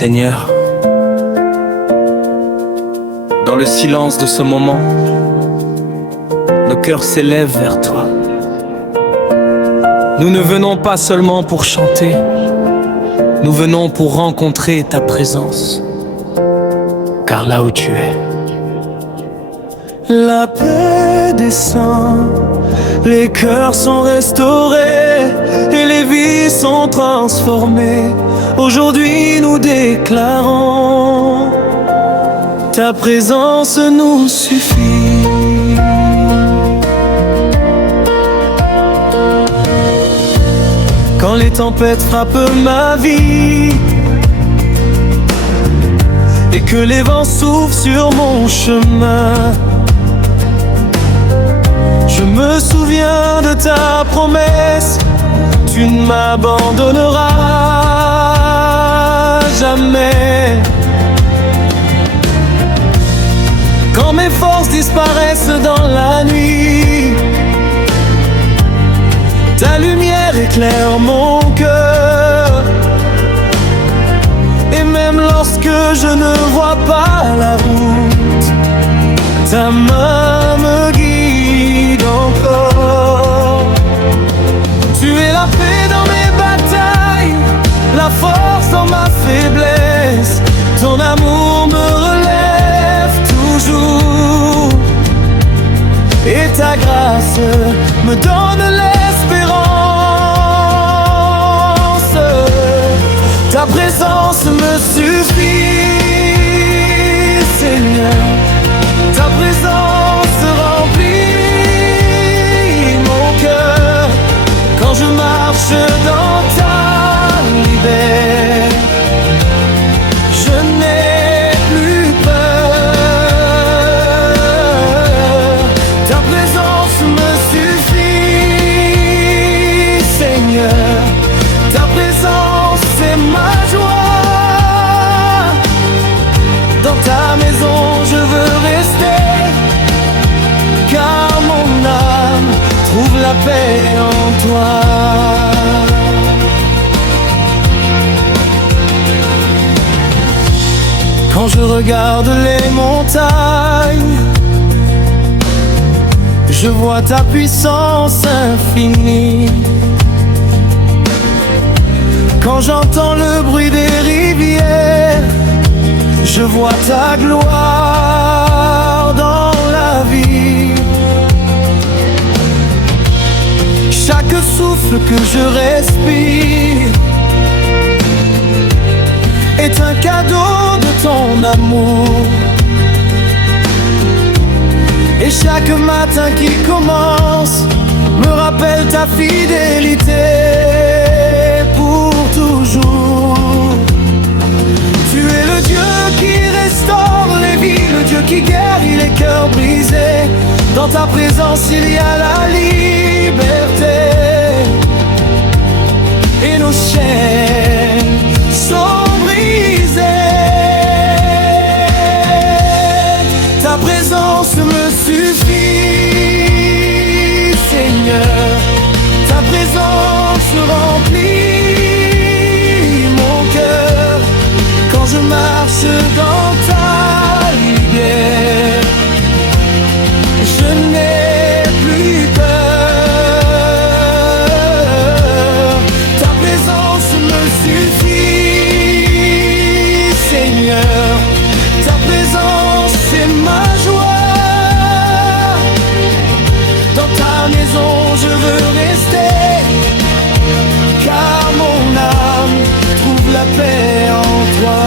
Seigneur, dans le silence de ce moment, nos cœurs s'élèvent vers toi. Nous ne venons pas seulement pour chanter, nous venons pour rencontrer ta présence, car là où tu es, la paix descend, les cœurs sont restaurés et les vies sont transformées. Aujourd'hui nous déclarons, ta présence nous suffit. Quand les tempêtes frappent ma vie et que les vents soufflent sur mon chemin, je me souviens de ta promesse, tu ne m'abandonneras jamais. Quand mes forces disparaissent dans la nuit, ta lumière éclaire mon cœur. Et même lorsque je ne vois pas la route, ta main me guide encore. Tu es la paix dans mes batailles, la force dans ma faiblesse. Ton amour me relève toujours, et ta grâce me donne l'espérance. Ta présence me suffit, Seigneur. Ta présence remplit mon cœur quand je marche dans ta liberté. Je n'ai plus peur. Ta présence me suffit, Seigneur. Ta présence c'est ma joie. Dans ta maison je veux rester, car mon âme trouve la paix en toi. Quand je regarde les montagnes, je vois ta puissance infinie. Quand j'entends le bruit des rivières, je vois ta gloire dans la vie. Chaque souffle que je respire est un cadeau de ton amour. Et chaque matin qui commence me rappelle ta fidélité pour toujours. Tu es le Dieu qui restaure les vies, le Dieu qui guérit les cœurs brisés. Dans ta présence il y a la liberté, et nos chaînes sont brisées. Ta présence me suffit, Seigneur. Ta présence remplit mon cœur quand je marche dans ta lumière. Je n'ai plus peur. Ta présence me suffit, Seigneur. Ta présence c'est ma joie. Dans ta maison je veux rester, car mon âme trouve la paix en toi.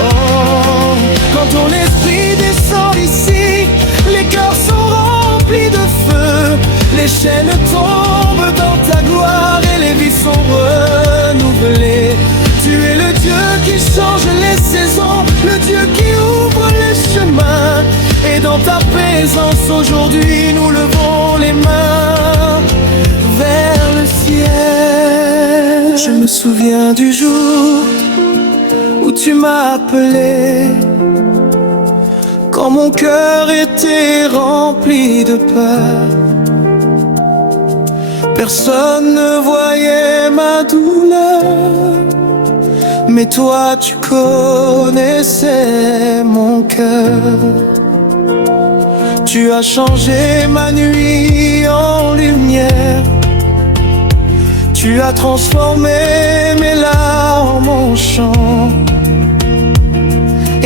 Oh, quand ton esprit descend ici, les cœurs sont remplis de feu. Les chaînes tombent dans ta gloire et les vies sont renouvelées. Tu es le Dieu qui change les saisons, le Dieu qui ouvre les chemins. Et dans ta présence aujourd'hui nous levons les mains vers le ciel. Je me souviens du jour où tu m'as appelé, quand mon cœur était rempli de peur. Personne ne voyait ma douleur, mais toi tu connaissais mon cœur. Tu as changé ma nuit en lumière, tu as transformé mes larmes en chant.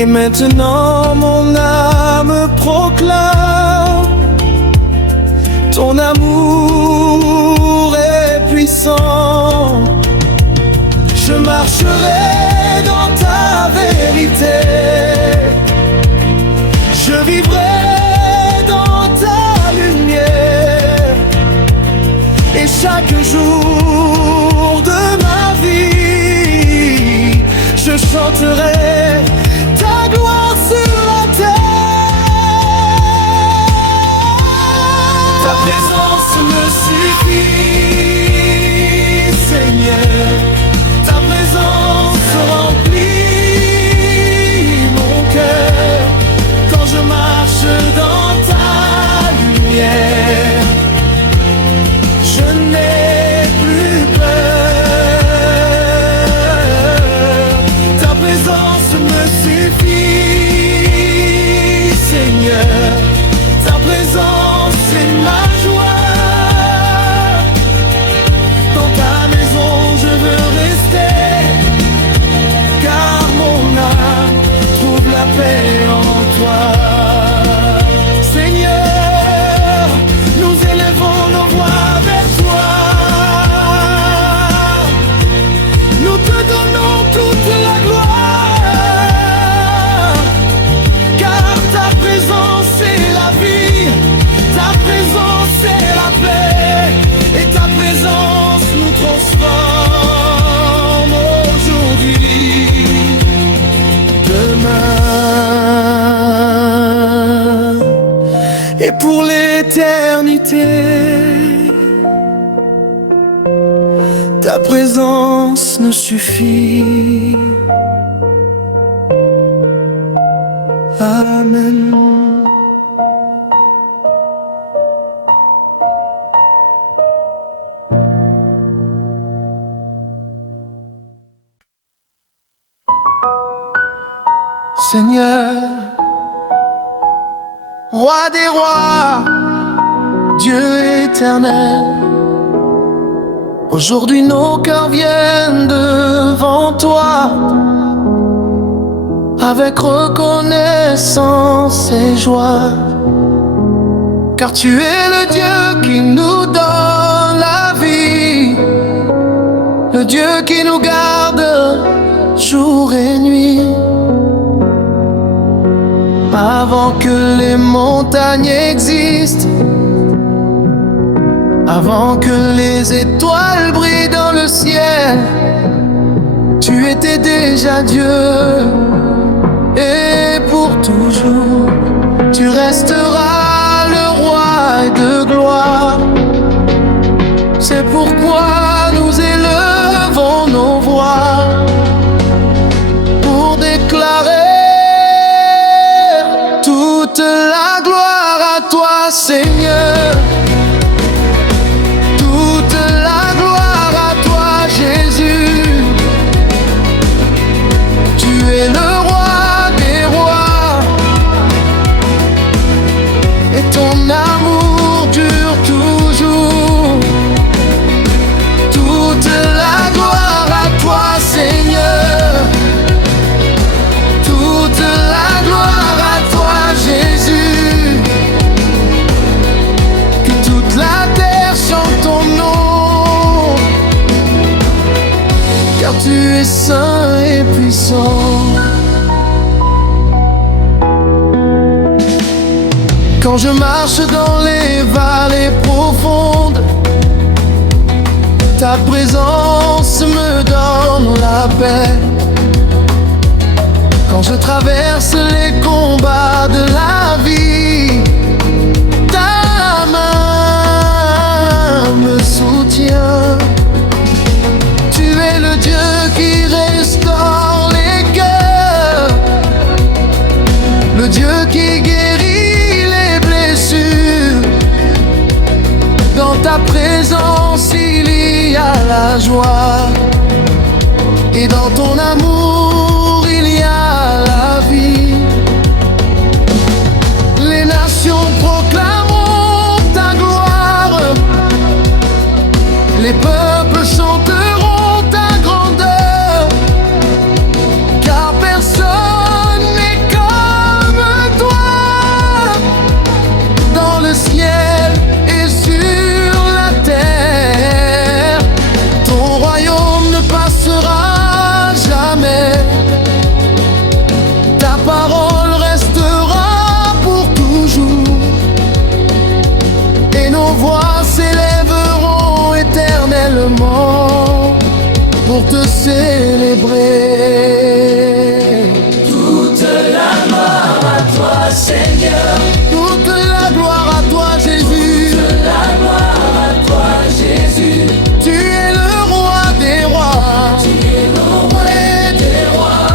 Et maintenant mon âme proclame ton amour est puissant. Je marcherai dans ta vérité, je vivrai dans ta lumière, et chaque jour de ma vie, je chanterai ta gloire sur la terre. Ta présence me suffit, Seigneur. Ta présence remplit mon cœur quand je marche dans ta lumière. Je n'ai plus peur. Ta présence me suffit, Seigneur. Ta présence est ma joie. Dans ta maison je veux rester, car mon âme trouve la paix en toi. Seigneur, nous élevons nos voix vers toi. Nous te donnons toute la gloire, car ta présence est la vie, ta présence est la paix, et ta présence nous transforme aujourd'hui, demain et pour l'éternité. Ta présence nous suffit. Amen. Seigneur, Roi des rois, Dieu éternel, aujourd'hui nos cœurs viennent devant toi avec reconnaissance et joie, car tu es le Dieu qui nous donne la vie, le Dieu qui nous garde jour et nuit. Avant que les montagnes existent, avant que les étoiles brillent dans le ciel, tu étais déjà Dieu, et pour toujours tu resteras le roi de gloire. C'est pourquoi nous élevons nos voix pour déclarer toute la gloire à toi, Seigneur. Toute la gloire à toi, Jésus. Tu es le roi des rois, et ton amour dure toujours. Toute la gloire à toi, Seigneur. Toute la gloire à toi, Jésus. Que toute la terre chante ton nom, car tu es saint et puissant. Quand je marche dans les vallées profondes, ta présence me donne la paix. Quand je traverse les combats de la vie, ta main me soutient. Tu es le Dieu qui restaure les cœurs, le Dieu qui guérit les blessures. Dans ta présence il y a la joie. Les peuples chanteront ta grandeur, car personne n'est comme toi. Dans le ciel et sur la terre, ton royaume ne passera jamais. Ta parole restera pour toujours, et nos voix s'élèveront éternellement pour te célébrer. Toute la gloire à toi, Seigneur. Toute la gloire à toi, Jésus. Toute la gloire à toi, Jésus. Tu es le roi des rois. Tu es le roi des rois.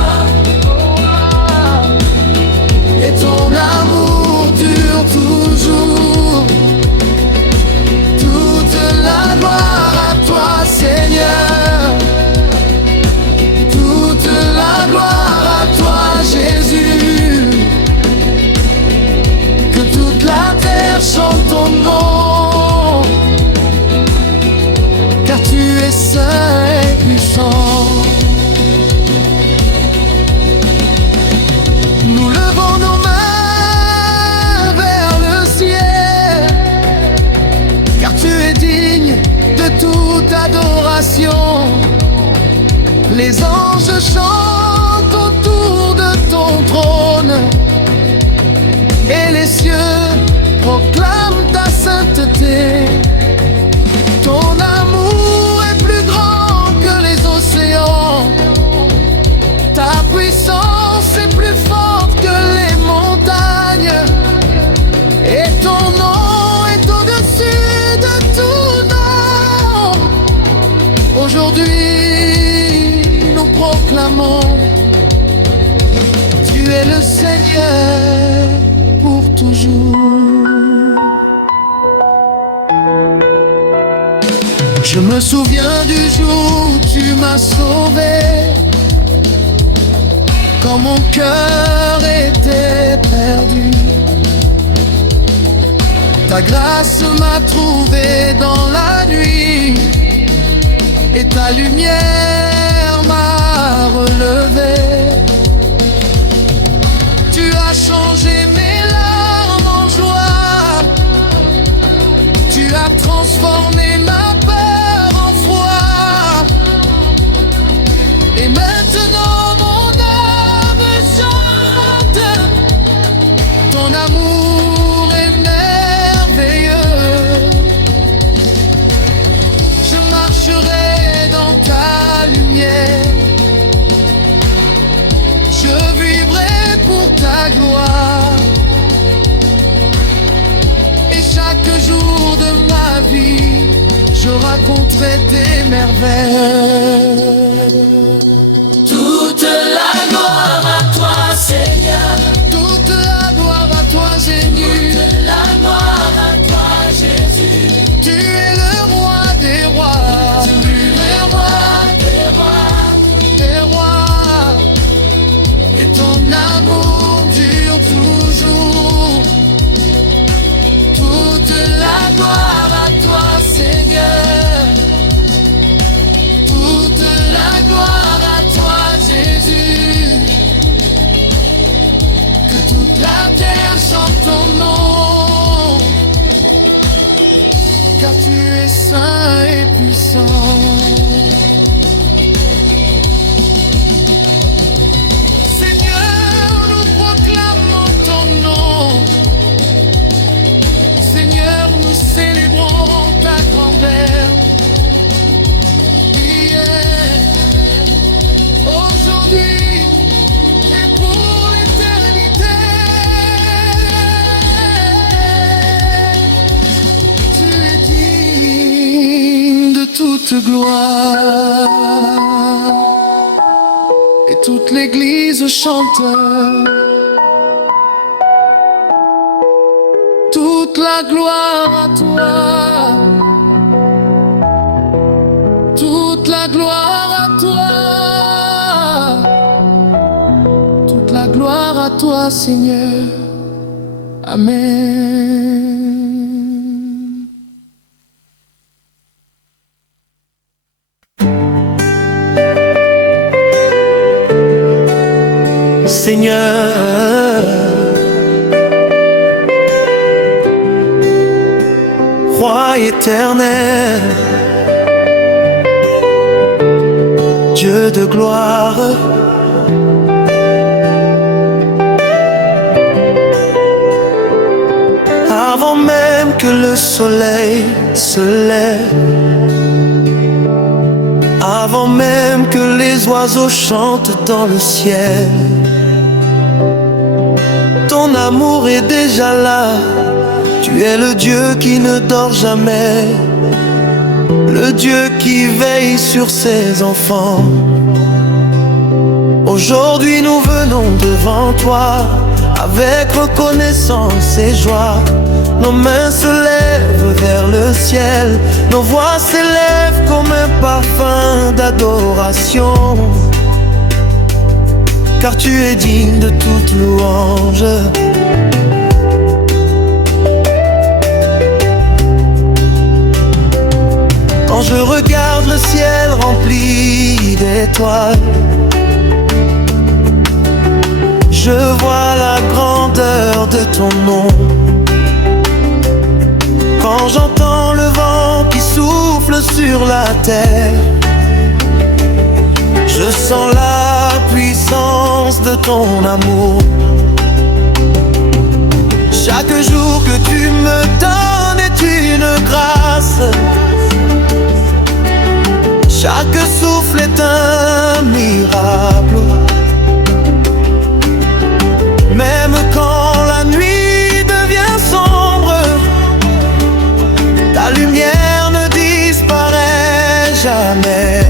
Et ton amour dure toujours. Toute la gloire à toi, Seigneur. Toute la gloire à toi, Jésus. Que toute la terre chante ton nom, car tu es saint et puissant. Nous levons nos mains vers le ciel, car tu es digne de toute adoration. Les anges chantent autour de ton trône, et les cieux proclament ta sainteté. Ton amour est plus grand que les océans, ta puissance est plus forte que les montagnes, et ton nom est au-dessus de tout nom. Aujourd'hui, nous proclamons: tu es le Seigneur pour toujours. Je me souviens du jour où tu m'as sauvé, quand mon cœur était perdu. Ta grâce m'a trouvé dans la nuit, et ta lumière m'a relevé. Tu as changé mes larmes en joie, tu as transformé ma peur en foi. Et maintenant mon âme chante, ton amour est merveilleux. Je marcherai dans ta lumière, je vivrai pour ta gloire, et chaque jour de ma vie je raconterai tes merveilles. Toute la gloire à toi, Seigneur. Toute la gloire à toi, Jésus. Toute la gloire à toi, Jésus. Tu es le roi des rois. Tu es le roi des rois. Des rois. Et ton amour dure toujours. Toute la gloire à toi, Seigneur. Toute la gloire à toi, Jésus. Que toute la terre chante ton nom, car tu es saint et puissant. Seigneur, nous proclamons ton nom. Seigneur, nous célébrons ta grandeur. Hier, aujourd'hui et pour l'éternité. Tu es digne de toute gloire, et toute l'église chante. Toute la gloire à toi, toute la gloire à toi, toute la gloire à toi, Seigneur. Amen. Seigneur. Roi éternel, Dieu de gloire, avant même que le soleil se lève, avant même que les oiseaux chantent dans le ciel, ton amour est déjà là. Tu es le Dieu qui ne dort jamais, le Dieu qui veille sur ses enfants. Aujourd'hui nous venons devant toi, avec reconnaissance et joie. Nos mains se lèvent vers le ciel, nos voix s'élèvent comme un parfum d'adoration. Car tu es digne de toute louange. Quand je regarde le ciel rempli d'étoiles, je vois la grandeur de ton nom. Quand j'entends le vent qui souffle sur la terre, je sens la puissance de ton amour. Chaque jour que tu me donnes est une grâce. Chaque souffle est un miracle. Même quand la nuit devient sombre, ta lumière ne disparaît jamais.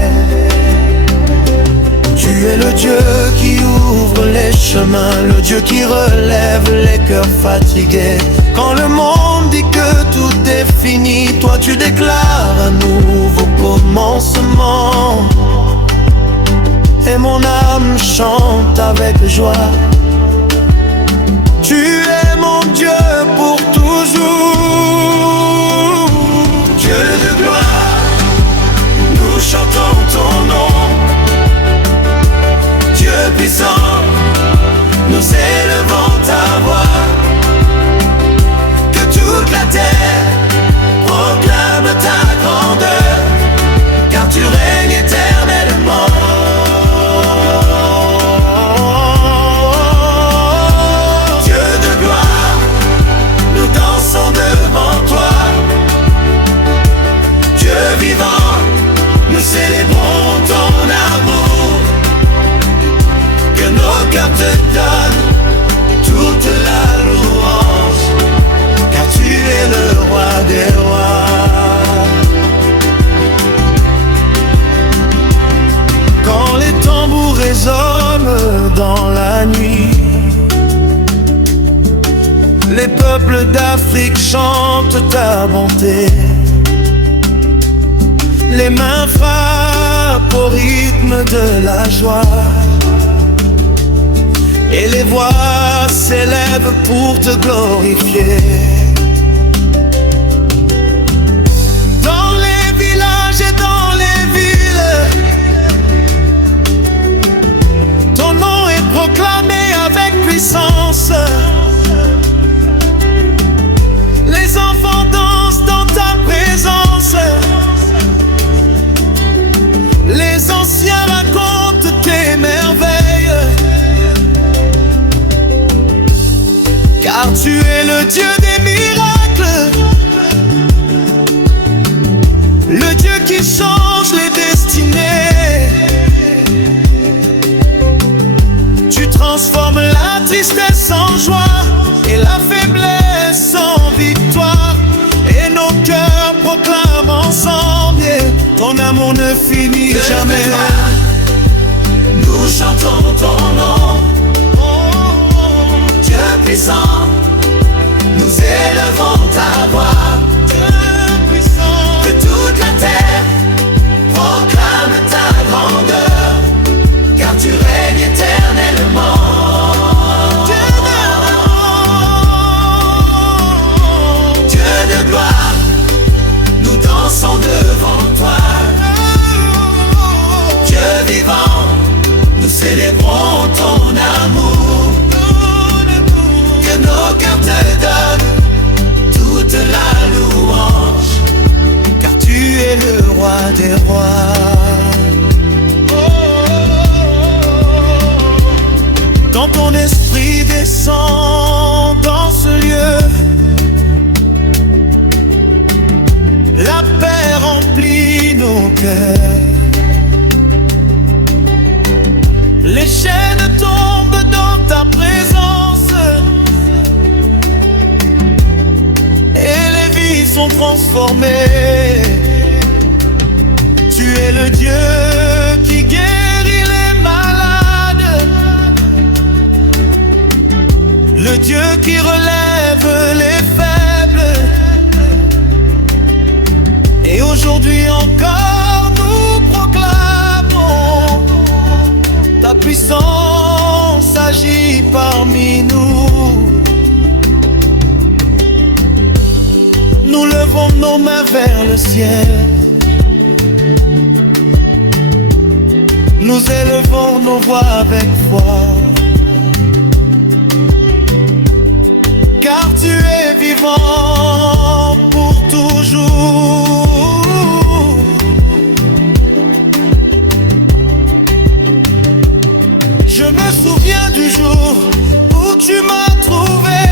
Tu es le Dieu qui ouvre les chemins, le Dieu qui relève les cœurs fatigués. Quand le monde dit que tout est fini, toi tu déclares un nouveau commencement. Et mon âme chante avec joie. Tu es mon Dieu pour toujours. Dieu de gloire, nous chantons ton nom. Dieu puissant, nous élevons ta voix. Que toute la terre proclame ta grandeur, car tu règnes éternellement. Dieu de gloire, nous dansons devant toi. Dieu vivant, nous célébrons ton amour. Que nos cœurs te donnent toute la louange, car tu es le roi des rois. Quand les tambours résonnent dans la nuit, les peuples d'Afrique chantent ta bonté. Les mains frappent au rythme de la joie, et les voix s'élèvent pour te glorifier. Dans les villages et dans les villes, ton nom est proclamé avec puissance. Les enfants dansent dans ta présence. Les anciens racontent tes merveilles, car tu es le Dieu des miracles, le Dieu qui change les destinées. Tu transformes la tristesse en joie et la faiblesse en victoire. Et nos cœurs proclament ensemble, ton amour ne finit jamais. Nous chantons ton nom. Dieu puissant, nous élevons ta voix. Dieu puissant, que toute la terre proclame ta grandeur, car tu règnes éternellement. Dieu de gloire, nous dansons devant toi. Dieu vivant, nous célébrons ton amour. nos cœurs te donnent toute la louange, car tu es le roi des rois. Quand ton esprit descend dans ce lieu, la paix remplit nos cœurs. Les chaînes tombent dans ta présence et les vies sont transformées. Tu es le Dieu qui guérit les malades, le Dieu qui relève les faibles. Et aujourd'hui encore nous proclamons ta puissance agit parmi nous. Nous levons nos mains vers le ciel, nous élevons nos voix avec foi, car tu es vivant pour toujours. Je me souviens du jour où tu m'as trouvé,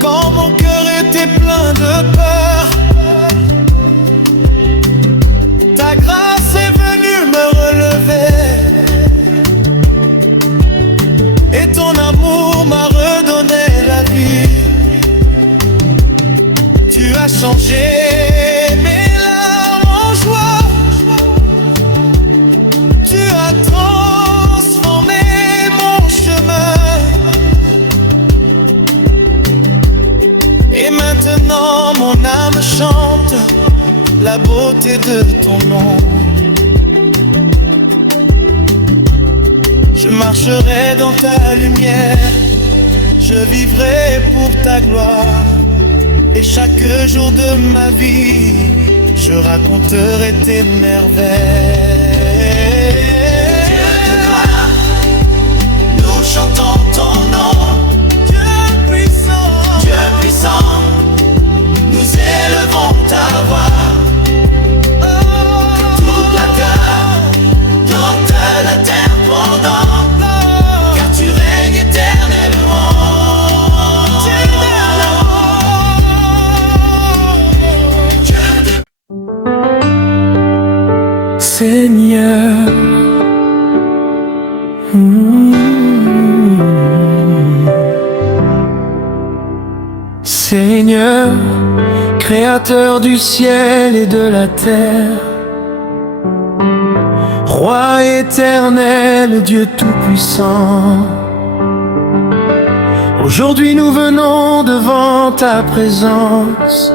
quand mon cœur était plein de peur. Ta grâce est venue me relever, et ton amour m'a redonné la vie. Tu as changé mes larmes en joie, tu as transformé mon chemin. Et maintenant mon âme chante la beauté de ton nom. Je marcherai dans ta lumière, je vivrai pour ta gloire. Et chaque jour de ma vie, je raconterai tes merveilles. Dieu de gloire, nous chantons ton nom. Dieu puissant, nous élevons ta voix. Toute la terre, toute la terre pendant, car tu règnes éternellement. Seigneur, Seigneur, Créateur du ciel et de la terre, Roi éternel, Dieu tout-puissant, aujourd'hui nous venons devant ta présence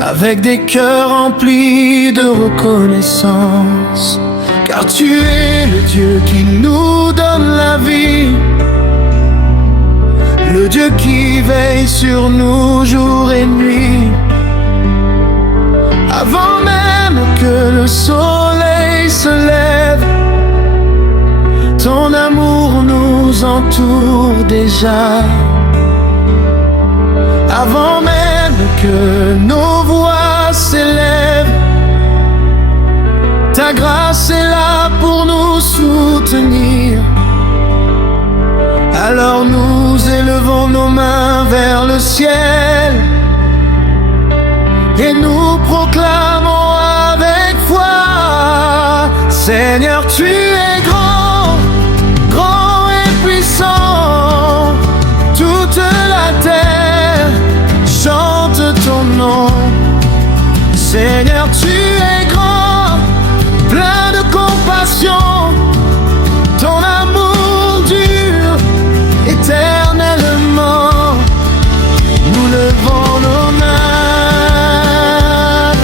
avec des cœurs remplis de reconnaissance, car tu es le Dieu qui nous donne la vie, le Dieu qui veille sur nous jour et nuit. Avant même que le soleil se lève, ton amour nous entoure déjà. Avant même que nos voix s'élèvent, ta grâce est là pour nous soutenir. Alors nous élevons nos mains vers le ciel et nous proclamons avec foi: Seigneur, tu es grand, grand et puissant. Toute la terre chante ton nom. Seigneur, tu es grand, plein de compassion. Ton amour dure éternellement. Nous levons nos mains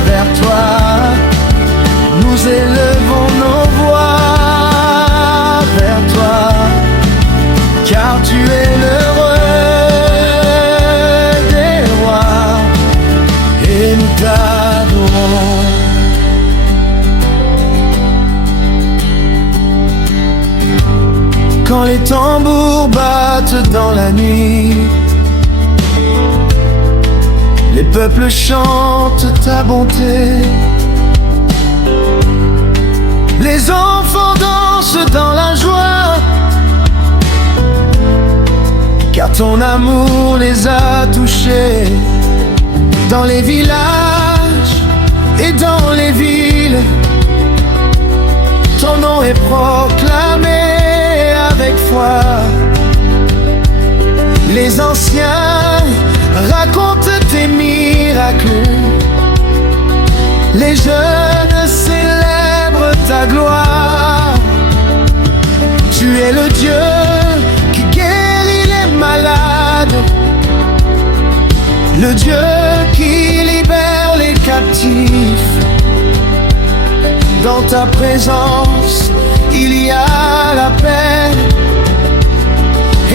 vers toi, nous élevons nos voix vers toi, car tu es le roi des rois et nous t'adorons. les tambours battent dans la nuit, les peuples chantent ta bonté. Les enfants dansent dans la joie, car ton amour les a touchés. Dans les villages et dans les villes, ton nom est proclamé avec foi. Les anciens racontent tes miracles, les jeunes célèbrent ta gloire. Tu es le Dieu qui guérit les malades, le Dieu qui libère les captifs. Dans ta présence, il y a la paix,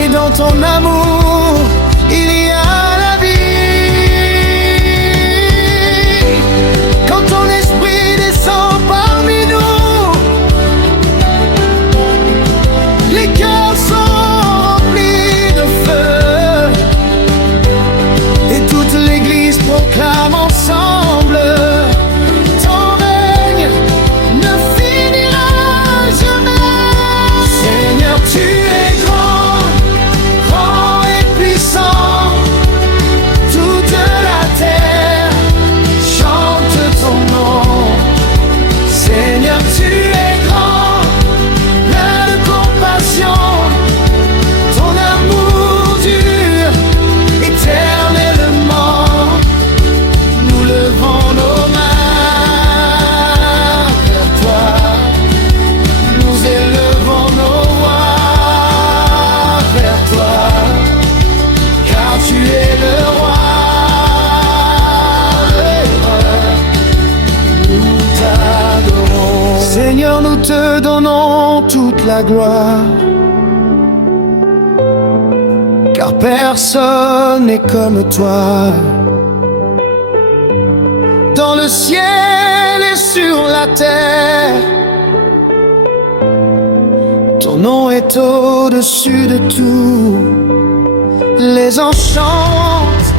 et dans ton amour, il y a la vie. Quand ton esprit descend parmi nous, les cœurs sont remplis de feu, et toute l'église proclame ensemble: ton règne ne finira jamais. Seigneur, tu es grand, grand et puissant. Toute la terre chante ton nom. Seigneur, tu es grand, plein de compassion. Ton amour dure éternellement. Nous levons nos mains vers toi, nous élevons nos voix vers toi, car tu es le roi. Nous t'adorons. Seigneur, nous te donnons toute la gloire, car personne n'est comme toi. Dans le ciel et sur la terre, ton nom est au-dessus de tout. Les anges chantent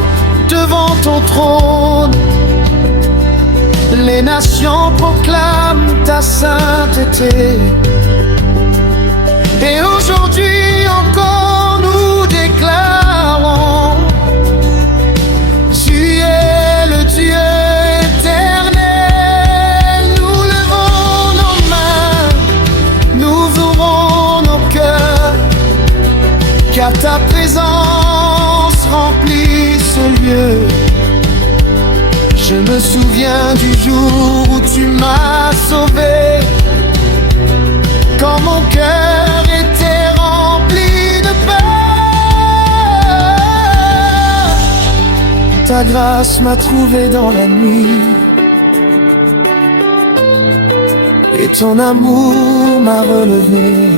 devant ton trône, les nations proclament ta sainteté. Et aujourd'hui encore nous déclarons: tu es le Dieu éternel. Nous levons nos mains, nous ouvrons nos cœurs, car ta présence remplit ce lieu. Je me souviens du jour où tu m'as sauvé, quand mon cœur était rempli de peur. Ta grâce m'a trouvé dans la nuit, et ton amour m'a relevé.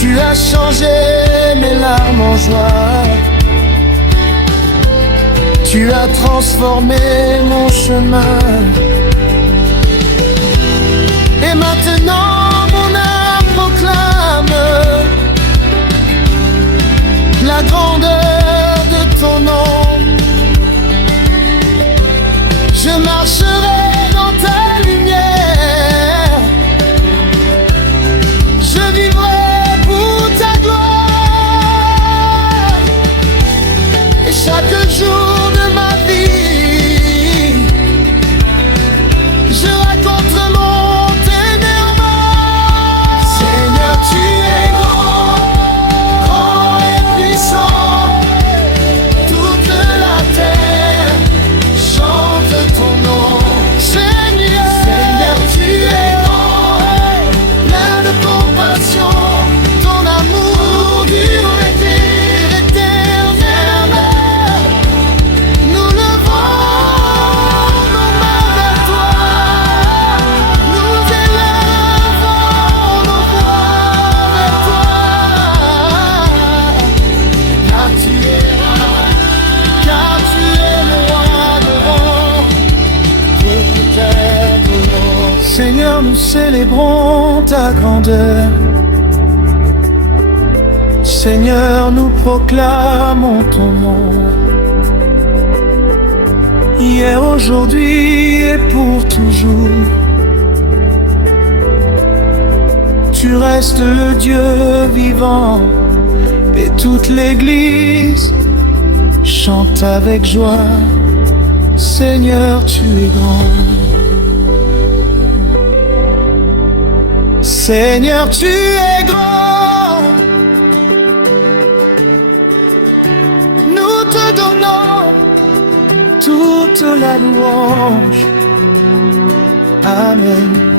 Tu as changé mes larmes en joie, tu as transformé mon chemin. Et maintenant mon âme proclame la grandeur de ton nom. Je marcherai dans ta lumière, je vivrai pour ta gloire. Et chaque jour de ma vie, je raconterai mon témoignage. Seigneur, tu es grand, grand et puissant. Toute la terre chante ton nom. Seigneur, Seigneur, tu es grand, plein de compassion. Ton amour dure éternellement. célébrons ta grandeur. Seigneur, nous proclamons ton nom. Hier, aujourd'hui et pour toujours. Tu restes le Dieu vivant, et toute l'Église chante avec joie. Seigneur, tu es grand. Seigneur, tu es grand. Nous te donnons toute la louange. Amen.